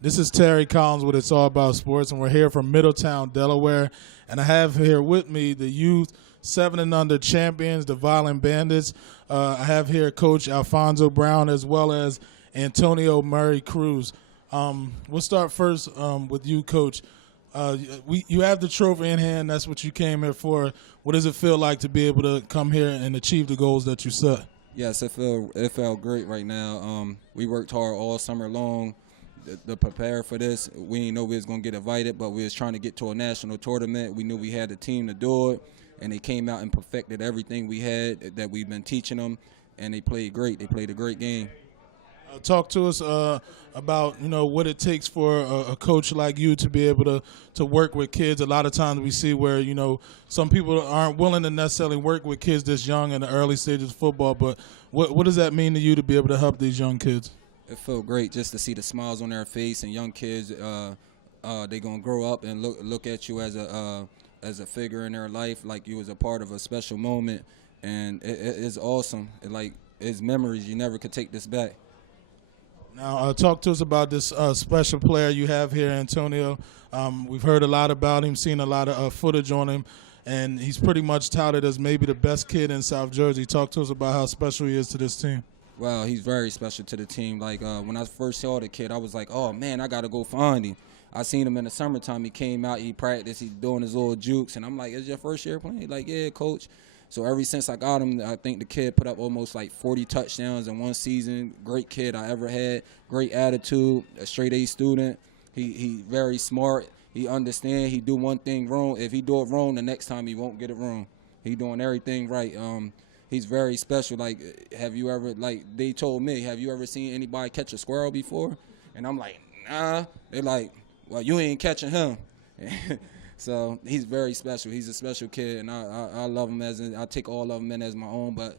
This is Terry Collins with It's All About Sports, and we're here from Middletown, Delaware. And I have here with me the youth 7 and under champions, the Violent Bandits. I have here Coach Alfonso Brown as well as Antonio Murray Cruz. We'll start first with you, Coach. You have the trophy in hand. That's what you came here for. What does it feel like to be able to come here and achieve the goals that you set? Yes, it felt great right now. We worked hard all summer long to prepare for this. We didn't know we was going to get invited, but we was trying to get to a national tournament. We knew we had the team to do it, and they came out and perfected everything we had that we've been teaching them, and they played great. They played a great game. Talk to us about what it takes for a coach like you to be able to work with kids. A lot of times we see where some people aren't willing to necessarily work with kids this young in the early stages of football. But what does that mean to you to be able to help these young kids? It felt great just to see the smiles on their face, and young kids they gonna grow up and look at you as a figure in their life, like you was a part of a special moment, and it's awesome. It's memories. You never could take this back. Now, talk to us about this special player you have here, Antonio. We've heard a lot about him, seen a lot of footage on him, and he's pretty much touted as maybe the best kid in South Jersey. Talk to us about how special he is to this team. Well, he's very special to the team. When I first saw the kid, I was like, oh, man, I got to go find him. I seen him in the summertime. He came out, he practiced, he's doing his little jukes, and I'm like, is your first year playing? He's like, yeah, coach. So ever since I got him, I think the kid put up almost like 40 touchdowns in one season. Great kid I ever had. Great attitude, a straight-A student. He very smart. He understands. He do one thing wrong. If he do it wrong, the next time he won't get it wrong. He doing everything right. He's very special. Have you ever, they told me, have you ever seen anybody catch a squirrel before? And I'm like, nah. They're like, well, you ain't catching him. So he's very special. He's a special kid, and I love him I take all of them in as my own, but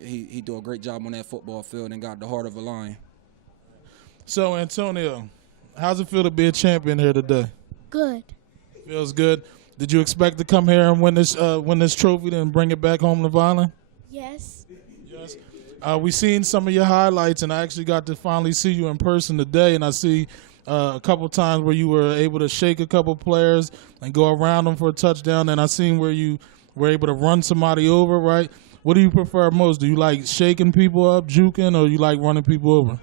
he do a great job on that football field and got the heart of a lion. So, Antonio, how's it feel to be a champion here today? Good. Feels good. Did you expect to come here and win this trophy and bring it back home to Violent? Yes. Yes. We seen some of your highlights, and I actually got to finally see you in person today, and I see a couple times where you were able to shake a couple players and go around them for a touchdown, and I seen where you were able to run somebody over, right? What do you prefer most? Do you like shaking people up, juking, or you like running people over?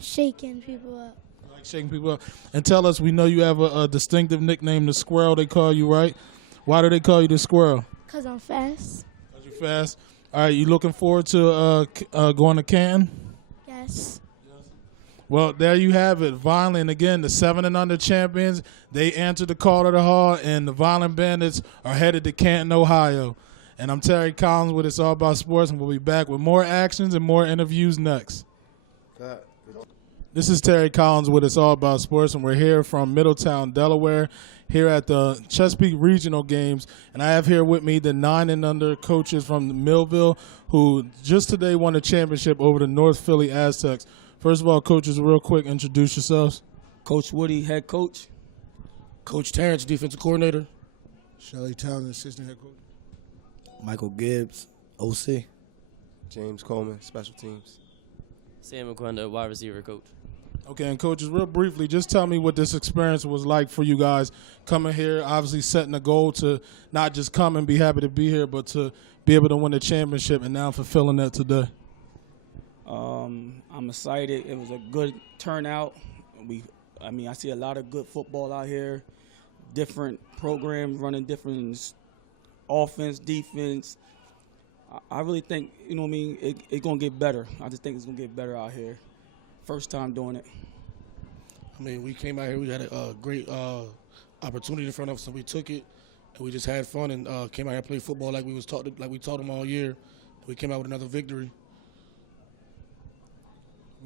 Shaking people up. You like shaking people up. And tell us, we know you have a distinctive nickname, the Squirrel, they call you, right? Why do they call you the Squirrel? Because I'm fast. Because you're fast. All right, you looking forward to going to Canton? Yes. Well, there you have it. Violent, again, the 7 and under champions. They answered the call to the hall, and the Violent Bandits are headed to Canton, Ohio. And I'm Terry Collins with It's All About Sports, and we'll be back with more actions and more interviews next. This is Terry Collins with It's All About Sports, and we're here from Middletown, Delaware, here at the Chesapeake Regional Games. And I have here with me the 9 and under coaches from Millville who just today won the championship over the North Philly Aztecs. First of all, coaches, real quick, introduce yourselves. Coach Woody, head coach. Coach Terrence, defensive coordinator. Shelly Townsend, assistant head coach. Michael Gibbs, OC. James Coleman, special teams. Sam McQuenda, wide receiver coach. Okay, and coaches, real briefly, just tell me what this experience was like for you guys coming here, obviously setting a goal to not just come and be happy to be here, but to be able to win the championship and now fulfilling that today. I'm excited. It was a good turnout. I see a lot of good football out here. Different programs running different offense, defense. I really think, it's going to get better. I just think it's going to get better out here. First time doing it. We came out here. We had a great opportunity in front of us, and we took it. And we just had fun and came out here and played football like we taught them all year. We came out with another victory.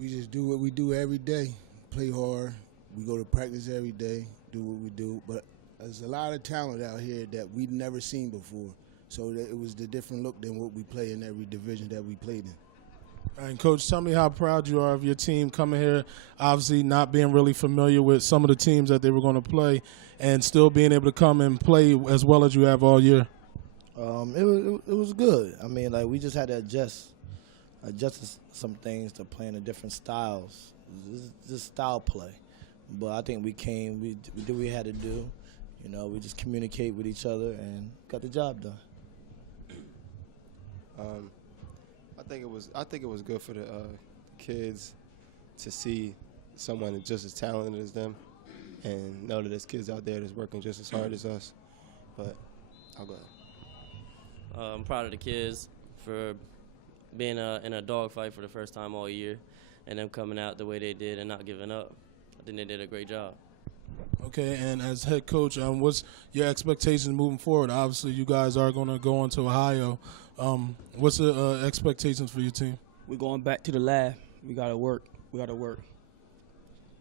We just do what we do every day, play hard. We go to practice every day, do what we do. But there's a lot of talent out here that we've never seen before. So it was the different look than what we play in every division that we played in. And, Coach, tell me how proud you are of your team coming here, obviously not being really familiar with some of the teams that they were going to play and still being able to come and play as well as you have all year. It was good. We just had to adjust some things to playing the different styles. It's just style play. But I think we did what we had to do. You know, we just communicate with each other and got the job done. I think it was good for the kids to see someone just as talented as them, and know that there's kids out there that's working just as hard as us. But I'll go ahead. I'm proud of the kids for being in a dogfight for the first time all year, and them coming out the way they did and not giving up. I think they did a great job. Okay, and as head coach, what's your expectations moving forward? Obviously, you guys are going to go into Ohio. What's the expectations for your team? We're going back to the lab. We got to work.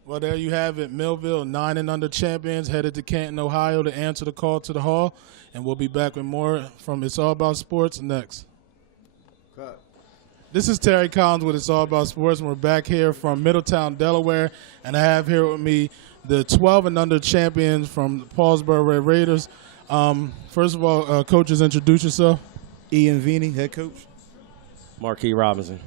Well, there you have it. Millville, 9 and under champions, headed to Canton, Ohio to answer the call to the Hall. And we'll be back with more from It's All About Sports next. Cut. This is Terry Collins with It's All About Sports, and we're back here from Middletown, Delaware. And I have here with me the 12 and under champions from the Paulsboro Red Raiders. First of all, coaches, introduce yourself. Ian Vini, head coach. Marquis Robinson.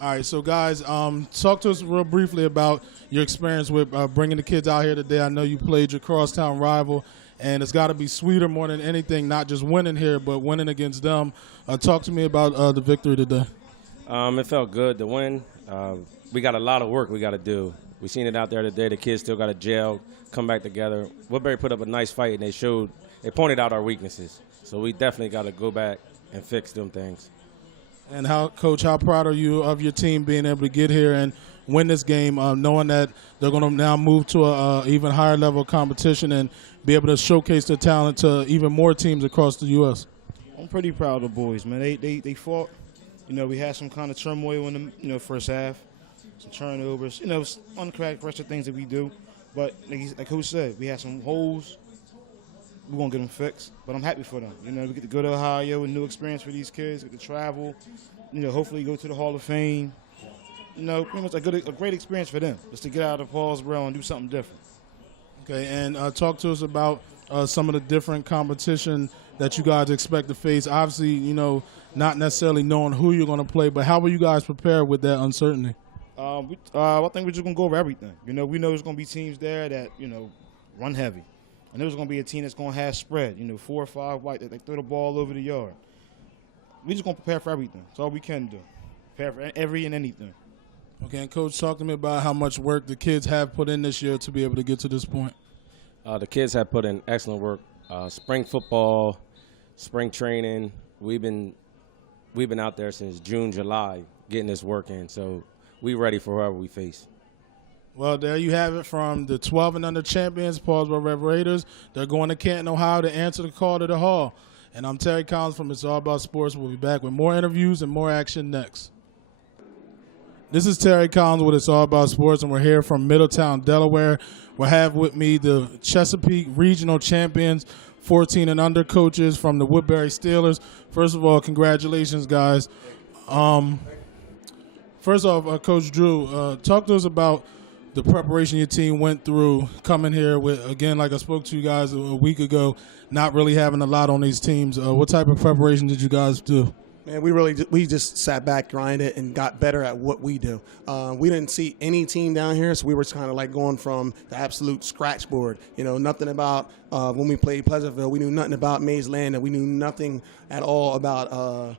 All right, so guys, talk to us real briefly about your experience with bringing the kids out here today. I know you played your crosstown rival, and it's got to be sweeter more than anything, not just winning here, but winning against them. Talk to me about the victory today. It felt good to win. We got a lot of work we got to do. We seen it out there today. The kids still got to gel, come back together. Woodbury put up a nice fight, and they pointed out our weaknesses. So we definitely got to go back and fix them things. And Coach, how proud are you of your team being able to get here and win this game, knowing that they're going to now move to a even higher level of competition and be able to showcase their talent to even more teams across the U.S.? I'm pretty proud of the boys, man. They fought. You know, we had some kind of turmoil in the first half, some turnovers. You know, uncharacteristic things that we do. But like Coach said, we had some holes. We're going to get them fixed, but I'm happy for them. You know, we get to go to Ohio, a new experience for these kids, get to travel, you know, hopefully go to the Hall of Fame. You know, pretty much a great experience for them, just to get out of Paulsboro and do something different. Okay, and talk to us about some of the different competition that you guys expect to face. Obviously, you know, not necessarily knowing who you're going to play, but how will you guys prepare with that uncertainty? I think we're just going to go over everything. You know, we know there's going to be teams there that, you know, run heavy. And there's going to be a team that's going to have spread, you know, 4 or 5 white. They throw the ball over the yard. We're just going to prepare for everything. That's all we can do. Prepare for every and anything. Okay, and Coach, talk to me about how much work the kids have put in this year to be able to get to this point. The kids have put in excellent work. Spring football, spring training. We've been out there since June, July, getting this work in. So we're ready for whoever we face. Well, there you have it from the 12 and under champions, Paulsboro Red Raiders. They're going to Canton, Ohio to answer the call to the Hall. And I'm Terry Collins from It's All About Sports. We'll be back with more interviews and more action next. This is Terry Collins with It's All About Sports, and we're here from Middletown, Delaware. We have with me the Chesapeake Regional Champions, 14 and under coaches from the Woodbury Steelers. First of all, congratulations, guys. First off, Coach Drew, talk to us about the preparation your team went through coming here with, again, like I spoke to you guys a week ago, not really having a lot on these teams. What type of preparation did you guys do? Man, we just sat back, grinded, and got better at what we do. We didn't see any team down here, so we were kind of like going from the absolute scratch board. You know, nothing about when we played Pleasantville. We knew nothing about Mays Landing. We knew nothing at all about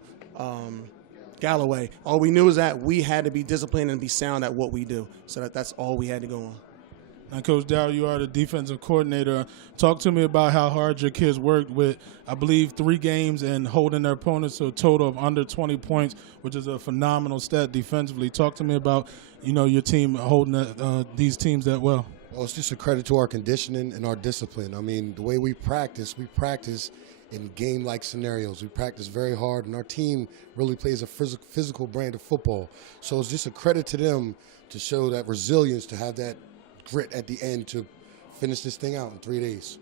Galloway. All we knew is that we had to be disciplined and be sound at what we do. So that's all we had to go on. And Coach Darrell, you are the defensive coordinator. Talk to me about how hard your kids worked with, I believe, 3 games and holding their opponents to a total of under 20 points, which is a phenomenal stat defensively. Talk to me about, you know, your team holding these teams that well. Well, it's just a credit to our conditioning and our discipline. I mean, the way we practice in game-like scenarios. We practice very hard, and our team really plays a physical brand of football. So it's just a credit to them to show that resilience, to have that grit at the end to finish this thing out in 3 days.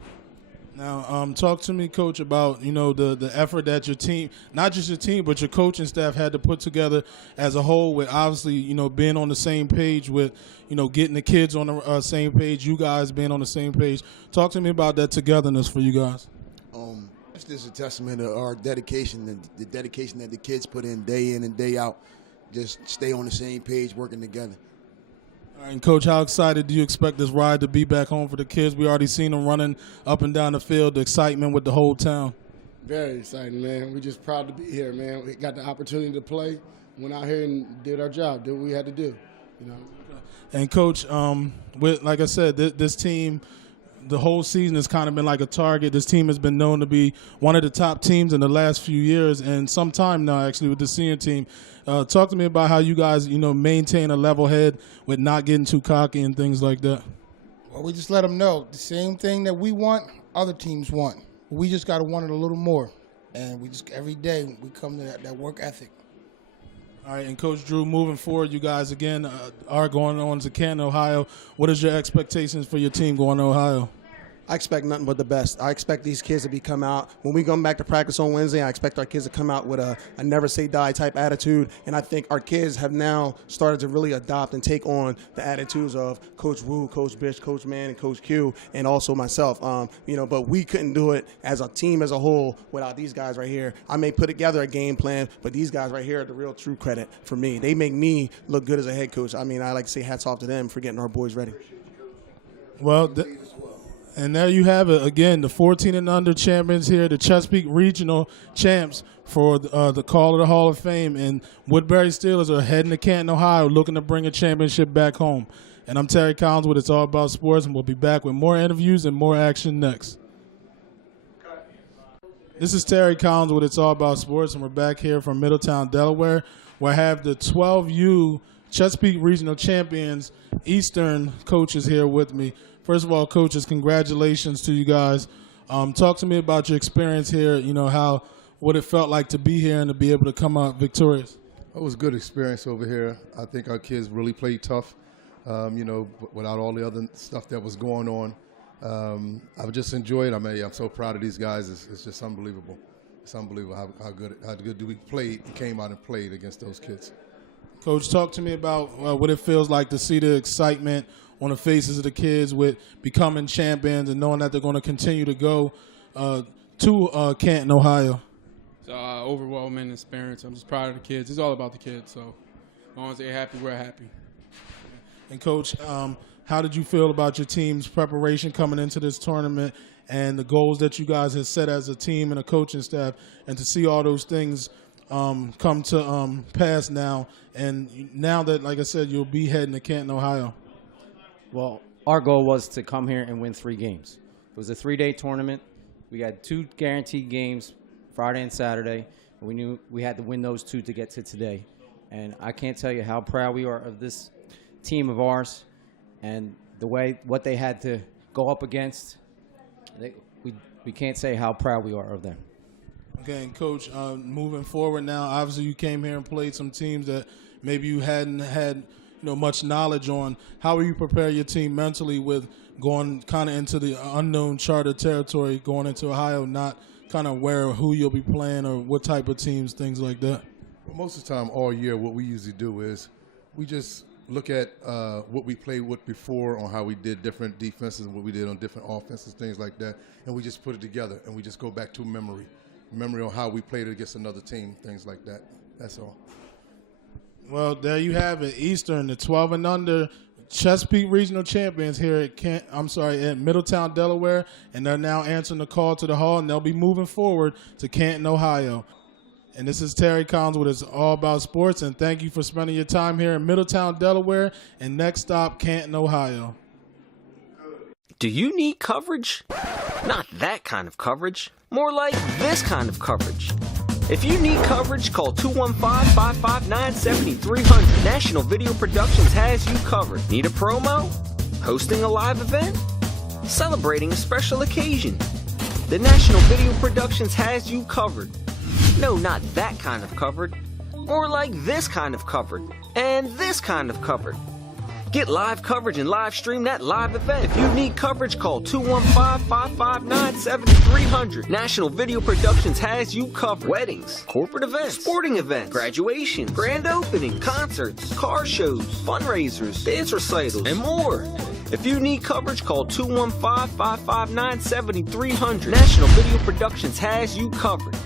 Now, talk to me, Coach, about, you know, the effort that your team, not just your team, but your coaching staff had to put together as a whole with obviously, you know, being on the same page with, you know, getting the kids on the same page, you guys being on the same page. Talk to me about that togetherness for you guys. It's just a testament to our dedication, the dedication that the kids put in and day out. Just stay on the same page, working together. All right, and Coach, how excited do you expect this ride to be back home for the kids? We already seen them running up and down the field, the excitement with the whole town. Very exciting, man. We're just proud to be here, man. We got the opportunity to play, went out here and did our job, did what we had to do. You know. And Coach, like I said, this team, the whole season has kind of been like a target. This team has been known to be one of the top teams in the last few years and some time now, actually, with the senior team. Talk to me about how you guys, maintain a level head with not getting too cocky and things like that. Well, we just let them know the same thing that we want, other teams want. We just got to want it a little more. And we just, every day, we come to that work ethic. All right, and Coach Drew, moving forward, you guys, again, are going on to Canton, Ohio. What is your expectations for your team going to Ohio? I expect nothing but the best. I expect these kids to come out. When we come back to practice on Wednesday, I expect our kids to come out with a never say die type attitude. And I think our kids have now started to really adopt and take on the attitudes of Coach Wu, Coach Bish, Coach Mann, and Coach Q, and also myself. But we couldn't do it as a team as a whole without these guys right here. I may put together a game plan, but these guys right here are the real true credit for me. They make me look good as a head coach. I mean, I like to say hats off to them for getting our boys ready. Well, and there you have it. Again, the 14 and under champions here, the Chesapeake Regional champs for the Call of the Hall of Fame. And Woodbury Steelers are heading to Canton, Ohio, looking to bring a championship back home. And I'm Terry Collins with It's All About Sports, and we'll be back with more interviews and more action next. This is Terry Collins with It's All About Sports, and we're back here from Middletown, Delaware, where I have the 12U Chesapeake Regional champions, Eastern coaches here with me. First of all, coaches, congratulations to you guys. Talk to me about your experience here, what it felt like to be here and to be able to come out victorious. It was a good experience over here. I think our kids really played tough, without all the other stuff that was going on. I've just enjoyed it. I mean, I'm so proud of these guys. It's just unbelievable. It's unbelievable how good we played, came out and played against those kids. Coach, talk to me about what it feels like to see the excitement on the faces of the kids with becoming champions and knowing that they're going to continue to go to Canton, Ohio. It's overwhelming experience. I'm just proud of the kids. It's all about the kids. So as long as they're happy, we're happy. And, Coach, how did you feel about your team's preparation coming into this tournament and the goals that you guys have set as a team and a coaching staff, and to see all those things come to pass now, and now that, like I said, you'll be heading to Canton, Ohio? Well, our goal was to come here and win 3 games. It was a 3-day tournament. We had 2 guaranteed games, Friday and Saturday, and we knew we had to win those 2 to get to today. And I can't tell you how proud we are of this team of ours and what they had to go up against. We can't say how proud we are of them. Okay, and Coach, moving forward now, obviously you came here and played some teams that maybe you hadn't had much knowledge on. How will you prepare your team mentally with going kind of into the unknown charter territory, going into Ohio, not kind of aware of who you'll be playing or what type of teams, things like that? Well, most of the time, all year, what we usually do is we just look at what we played with before, on how we did different defenses and what we did on different offenses, things like that, and we just put it together and we just go back to memory on how we played against another team, things like that. That's all. Well, there you have it. Eastern, the 12 and under Chesapeake Regional champions here at Middletown, Delaware, and they're now answering the call to the Hall, and they'll be moving forward to Canton, Ohio. And this is Terry Collins with It's All About Sports, and thank you for spending your time here in Middletown, Delaware, and next stop, Canton, Ohio. Do you need coverage? Not that kind of coverage. More like this kind of coverage. If you need coverage, call 215-559-7300. National Video Productions has you covered. Need a promo? Hosting a live event? Celebrating a special occasion? The National Video Productions has you covered. No, not that kind of covered. More like this kind of covered. And this kind of covered. Get live coverage and live stream that live event. If you need coverage, call 215-559-7300. National Video Productions has you covered. Weddings, corporate events, sporting events, graduations, grand opening, concerts, car shows, fundraisers, dance recitals, and more. If you need coverage, call 215-559-7300. National Video Productions has you covered.